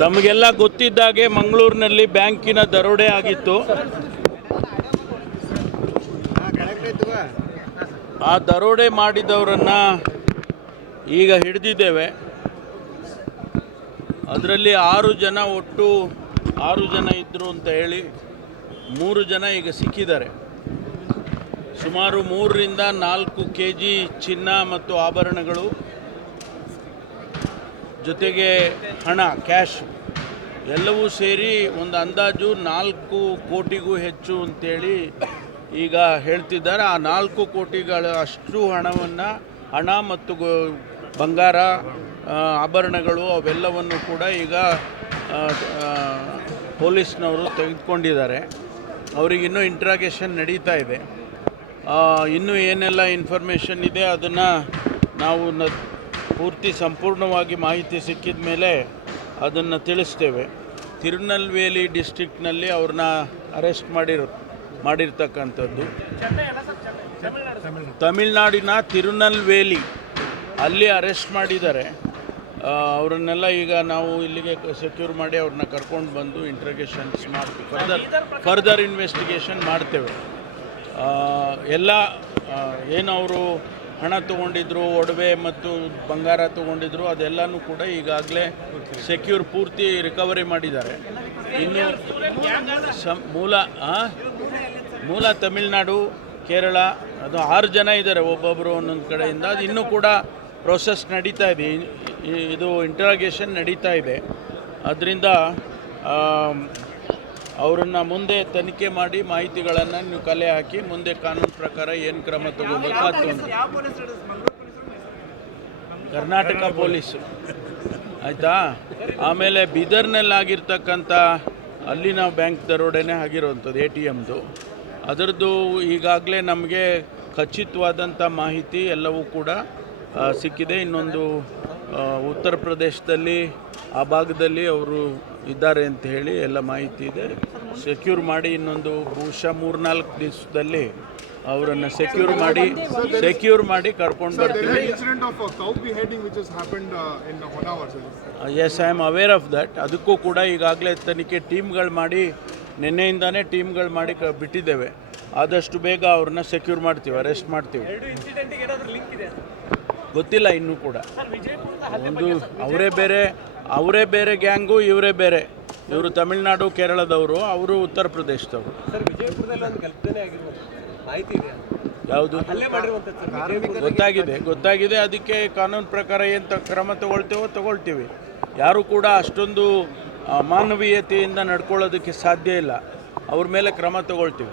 ತಮಗೆಲ್ಲ ಗೊತ್ತಿದ್ದಾಗೆ ಮಂಗಳೂರಿನಲ್ಲಿ ಬ್ಯಾಂಕಿನ ದರೋಡೆ ಆಗಿತ್ತು. ಆ ದರೋಡೆ ಮಾಡಿದವರನ್ನ ಈಗ ಹಿಡಿದಿದ್ದೇವೆ. ಅದರಲ್ಲಿ ಆರು ಜನ ಒಟ್ಟು ಆರು ಜನ ಇದ್ದರು ಅಂತ ಹೇಳಿ ಮೂರು ಜನ ಈಗ ಸಿಕ್ಕಿದ್ದಾರೆ. ಸುಮಾರು ಮೂರರಿಂದ ನಾಲ್ಕು ಕೆ ಜಿ ಚಿನ್ನ ಮತ್ತು ಆಭರಣಗಳು ಜೊತೆಗೆ ಹಣ, ಕ್ಯಾಶ್ ಎಲ್ಲವೂ ಸೇರಿ ಒಂದು ಅಂದಾಜು ನಾಲ್ಕು ಕೋಟಿಗೂ ಹೆಚ್ಚು ಅಂತೇಳಿ ಈಗ ಹೇಳ್ತಿದ್ದಾರೆ. ಆ ನಾಲ್ಕು ಕೋಟಿಗಳ ಅಷ್ಟು ಹಣವನ್ನು ಹಣ ಮತ್ತು ಬಂಗಾರ ಆಭರಣಗಳು ಅವೆಲ್ಲವನ್ನು ಕೂಡ ಈಗ ಪೊಲೀಸ್ನವರು ತೆಗೆದುಕೊಂಡಿದ್ದಾರೆ. ಅವರಿಗಿನ್ನೂ ಇಂಟ್ರಾಗೇಷನ್ ನಡೀತಾ ಇದೆ. ಇನ್ನೂ ಏನೆಲ್ಲ ಇನ್ಫಾರ್ಮೇಷನ್ ಇದೆ ಅದನ್ನು ನಾವು ಪೂರ್ತಿ ಸಂಪೂರ್ಣವಾಗಿ ಮಾಹಿತಿ ಸಿಕ್ಕಿದ ಮೇಲೆ ಅದನ್ನು ತಿಳಿಸ್ತೇವೆ. ತಿರುನಲ್ವೇಲಿ ಡಿಸ್ಟ್ರಿಕ್ಟ್ನಲ್ಲಿ ಅವ್ರನ್ನ ಅರೆಸ್ಟ್ ಮಾಡಿರೋ, ಮಾಡಿರ್ತಕ್ಕಂಥದ್ದು. ತಮಿಳ್ನಾಡಿನ ತಿರುನಲ್ವೇಲಿ ಅಲ್ಲಿ ಅರೆಸ್ಟ್ ಮಾಡಿದ್ದಾರೆ. ಅವರನ್ನೆಲ್ಲ ಈಗ ನಾವು ಇಲ್ಲಿಗೆ ಸೆಕ್ಯೂರ್ ಮಾಡಿ ಅವ್ರನ್ನ ಕರ್ಕೊಂಡು ಬಂದು ಇಂಟ್ರಗೇಷನ್ಸ್ ಮಾಡ್ತೀವಿ. ಫರ್ದರ್ ಫರ್ದರ್ ಇನ್ವೆಸ್ಟಿಗೇಷನ್ ಮಾಡ್ತೇವೆ. ಎಲ್ಲ ಏನು ಅವರು ಹಣ ತೊಗೊಂಡಿದ್ರು, ಒಡವೆ ಮತ್ತು ಬಂಗಾರ ತೊಗೊಂಡಿದ್ರು, ಅದೆಲ್ಲನೂ ಕೂಡ ಈಗಾಗಲೇ ಸೆಕ್ಯೂರ್ ಪೂರ್ತಿ ರಿಕವರಿ ಮಾಡಿದ್ದಾರೆ. ಇನ್ನು ಮೂಲ? ಮೂಲ ತಮಿಳ್ನಾಡು, ಕೇರಳ, ಅದು ಆರು ಜನ ಇದ್ದಾರೆ ಒಬ್ಬೊಬ್ಬರು ಒಂದೊಂದು ಕಡೆಯಿಂದ. ಅದು ಇನ್ನೂ ಕೂಡ ಪ್ರೊಸೆಸ್ ನಡೀತಾ ಇದೆ. ಇದು ಇಂಟ್ರಾಗೇಷನ್ ನಡೀತಾ ಇದೆ. ಅದರಿಂದ ಅವರನ್ನು ಮುಂದೆ ತನಿಖೆ ಮಾಡಿ ಮಾಹಿತಿಗಳನ್ನು ನೀವು ಕಲೆ ಹಾಕಿ ಮುಂದೆ ಕಾನೂನು ಪ್ರಕಾರ ಏನು ಕ್ರಮ ತಗೋಬೇಕು ಅದು ಕರ್ನಾಟಕ ಪೊಲೀಸು. ಆಯಿತಾ? ಆಮೇಲೆ ಬೀದರ್ನಲ್ಲಿ ಆಗಿರ್ತಕ್ಕಂಥ ಅಲ್ಲಿನ ಬ್ಯಾಂಕ್ ದರೋಡೆನೇ ಆಗಿರುವಂಥದ್ದು ಎ ಟಿ ಎಮ್ದು. ಅದರದ್ದು ಈಗಾಗಲೇ ನಮಗೆ ಖಚಿತವಾದಂಥ ಮಾಹಿತಿ ಎಲ್ಲವೂ ಕೂಡ ಸಿಕ್ಕಿದೆ. ಇನ್ನೊಂದು ಉತ್ತರ ಪ್ರದೇಶದಲ್ಲಿ ಆ ಭಾಗದಲ್ಲಿ ಅವರು ಇದ್ದಾರೆ ಅಂತ ಹೇಳಿ ಎಲ್ಲ ಮಾಹಿತಿ ಇದೆ. ಸೆಕ್ಯೂರ್ ಮಾಡಿ ಇನ್ನೊಂದು ಬಹುಶಃ ಮೂರ್ನಾಲ್ಕು ದಿವಸದಲ್ಲಿ ಅವರನ್ನು ಸೆಕ್ಯೂರ್ ಮಾಡಿ ಸೆಕ್ಯೂರ್ ಮಾಡಿ ಕರ್ಕೊಂಡು ಬರ್ತೀವಿ. Yes I am aware of that ಅದಕ್ಕೂ ಕೂಡ ಈಗಾಗಲೇ ತನಿಖೆ ಟೀಮ್ಗಳು ಮಾಡಿ ನಿನ್ನೆಯಿಂದಾನೇ ಟೀಮ್ಗಳು ಮಾಡಿ ಕ ಬಿಟ್ಟಿದ್ದೇವೆ. ಆದಷ್ಟು ಬೇಗ ಅವ್ರನ್ನ ಸೆಕ್ಯೂರ್ ಮಾಡ್ತೀವಿ ಅರೆಸ್ಟ್ ಮಾಡ್ತೀವಿ. ಗೊತ್ತಿಲ್ಲ ಇನ್ನೂ ಕೂಡ. ಒಂದು ಅವರೇ ಬೇರೆ ಅವರೇ ಬೇರೆ ಗ್ಯಾಂಗು ಇವರೇ ಬೇರೆ. ಇವರು ತಮಿಳುನಾಡು ಕೇರಳದವರು ಅವರು ಉತ್ತರ ಪ್ರದೇಶದವರು. ಸರ್ ವಿಜಯಪುರದಲ್ಲಿ ಒಂದು ಕಲ್ಪನೆ ಆಗಿರುವಂತ ಮಾಹಿತಿ ಇದೆ. ಯಾವುದು? ಗೊತ್ತಾಗಿದೆ ಗೊತ್ತಾಗಿದೆ. ಅದಕ್ಕೆ ಕಾನೂನು ಪ್ರಕಾರ ಏನು ತ ಕ್ರಮ ತಗೊಳ್ತೇವೋ ತಗೊಳ್ತೀವಿ. ಯಾರು ಕೂಡ ಅಷ್ಟೊಂದು ಮಾನವೀಯತೆಯಿಂದ ನಡ್ಕೊಳ್ಳೋದಕ್ಕೆ ಸಾಧ್ಯ ಇಲ್ಲ. ಅವ್ರ ಮೇಲೆ ಕ್ರಮ ತಗೊಳ್ತೀವಿ.